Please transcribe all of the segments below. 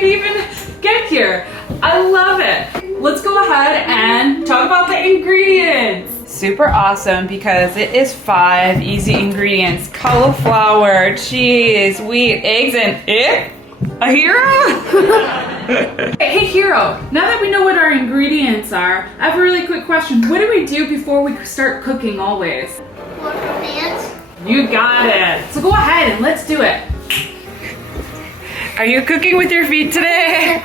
could even get here. I love it. Let's go ahead and talk about the ingredients. Super awesome because it is 5 easy ingredients. Cauliflower, cheese, wheat, eggs, and a hero? Hey hero, now that we know what our ingredients are, I have a really quick question. What do we do before we start cooking always? Wash our hands. You got it. So go ahead and let's do it. Are you cooking with your feet today?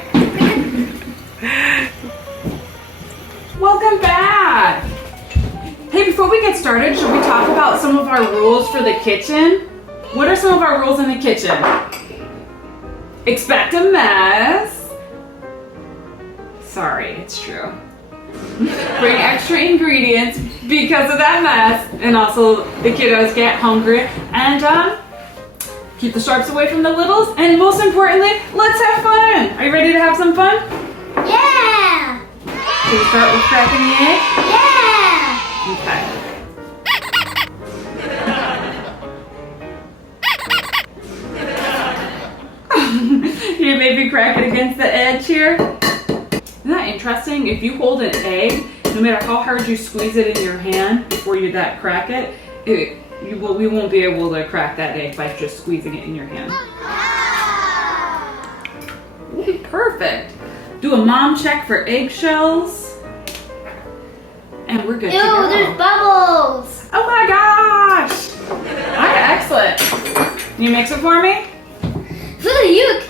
Welcome back. Hey, before we get started, should we talk about some of our rules for the kitchen? What are some of our rules in the kitchen? Expect a mess. Sorry, it's true. Bring extra ingredients because of that mess, and also the kiddos get hungry, and keep the sharps away from the littles, and most importantly, let's have fun. Are you ready to have some fun? Yeah! So we start with cracking the egg? Yeah! Okay. You maybe crack it against the edge here. Isn't that interesting? If you hold an egg, no matter how hard you squeeze it in your hand before you crack it, we won't be able to crack that egg by just squeezing it in your hand. Ooh, perfect. Do a mom check for eggshells. And we're good to go. Ew, there's bubbles. Oh my gosh! Alright, excellent. Can you mix it for me? You.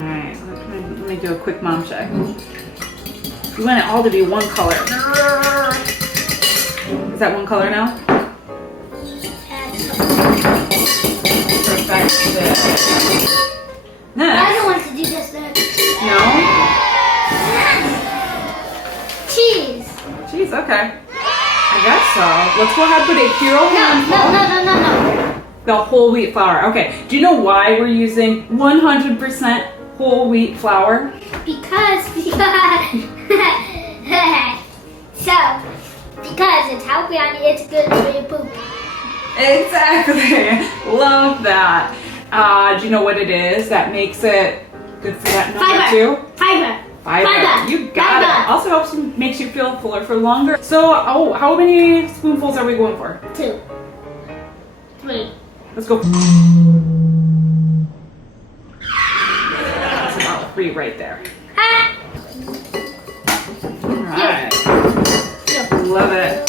Alright, let me do a quick mom check. You want it all to be one color. Is that one color now? Perfect. Next. I don't want to do this next. No? Cheese. Cheese, okay. I guess so. Let's go ahead and put a hero handful. No. The whole wheat flour. Okay. Do you know why we're using 100% whole wheat flour? Because it's healthy and it's good for your poop. Exactly. Love that. Do you know what it is that makes it good for that number 2? Fiber. You got it. Also helps makes you feel fuller for longer. So, how many spoonfuls are we going for? 2. 3. Let's go. That's about 3 right there. Alright. Love it.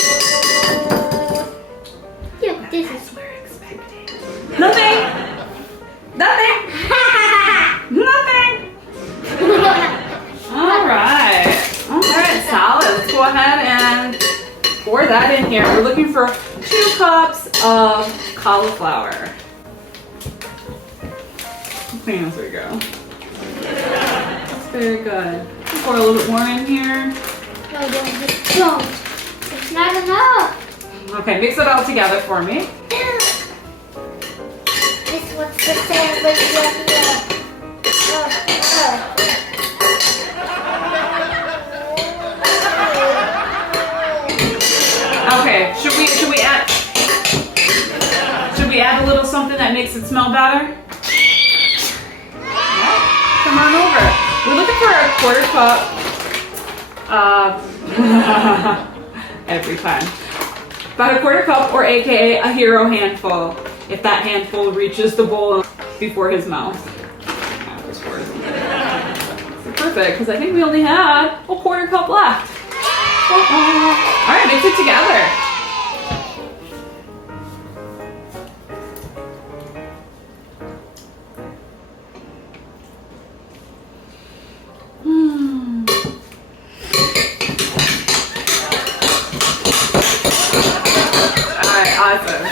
This That's is what we're expecting. Nothing. Alright, salad. Let's go ahead and pour that in here. We're looking for 2 cups of cauliflower. Clean as we go. That's very good. Pour a little bit more in here. No, don't. It's not enough. Okay, mix it all together for me. This one's the same with the other. Okay, should we add a little something that makes it smell better? Come on over. We're looking for a 1/4 cup. Every time. About a 1/4 cup, or AKA a hero handful, if that handful reaches the bowl before his mouth. Perfect, because I think we only had a 1/4 cup left. All right, mix it together. Awesome.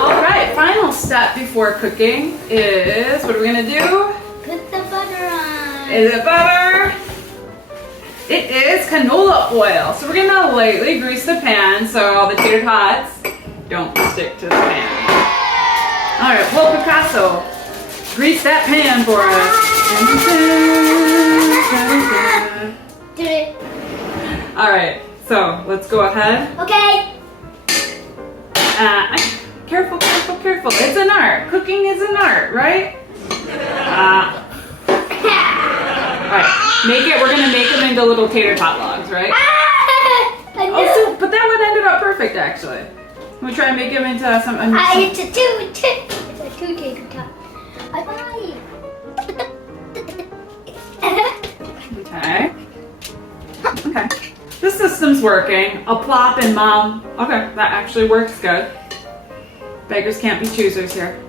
All right, final step before cooking is, what are we gonna do? Put the butter on. Is it butter? It is canola oil. So we're gonna lightly grease the pan so all the tater tots don't stick to the pan. All right, well, Picasso, grease that pan for us. Do it. All right, So let's go ahead. Okay. Careful, careful, careful. It's an art. Cooking is an art, right? Alright, we're gonna make them into little tater tot logs, right? Oh, but that one ended up perfect, actually. I'm gonna try and make them into some. It's a two tater tot. Bye-bye. Okay. Okay. This system's working. A plop and mom. Okay, that actually works good. Beggars can't be choosers here.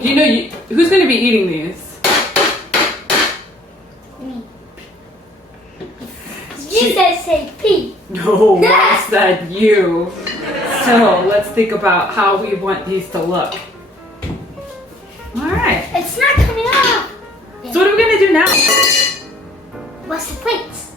You know, who's going to be eating these? Me. You say P. No, I said you. So let's think about how we want these to look. All right. It's not coming off. So what are we going to do now? What's the plates?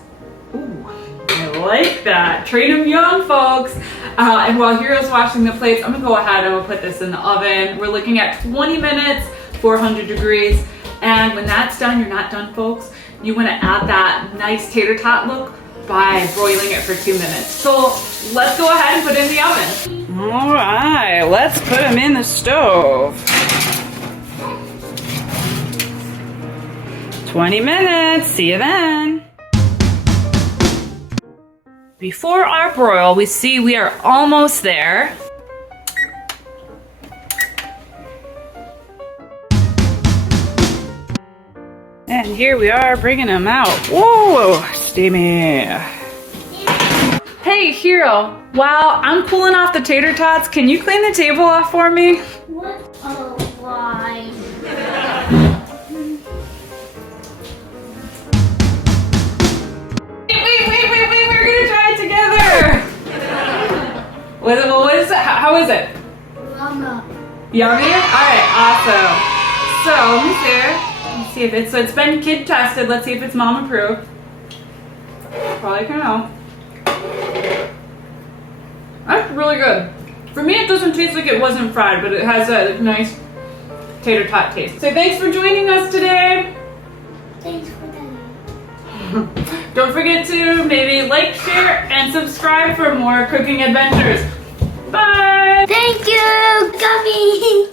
Ooh, I like that. Train them young, folks. And while Hero's washing the plates, I'm gonna go ahead and we'll put this in the oven. We're looking at 20 minutes, 400 degrees. And when that's done, you're not done, folks. You wanna add that nice tater tot look by broiling it for 2 minutes. So let's go ahead and put it in the oven. All right, let's put them in the stove. 20 minutes, see you then. Before our broil, we see we are almost there. And here we are bringing them out. Whoa, steamy. Hey, Hero, while I'm cooling off the tater tots, can you clean the table off for me? What? Oh, why? Wait, we're gonna try it together. What is it? How is it? Mama. Yummy? Alright, awesome. So, let me see. Let's see if it's been kid tested. Let's see if it's mom approved. Probably can know. That's really good. For me, it doesn't taste like it wasn't fried, but it has a nice tater tot taste. So thanks for joining us today. Thanks for that. Don't forget to maybe like, share, and subscribe for more cooking adventures. Bye! Thank you, Gummy.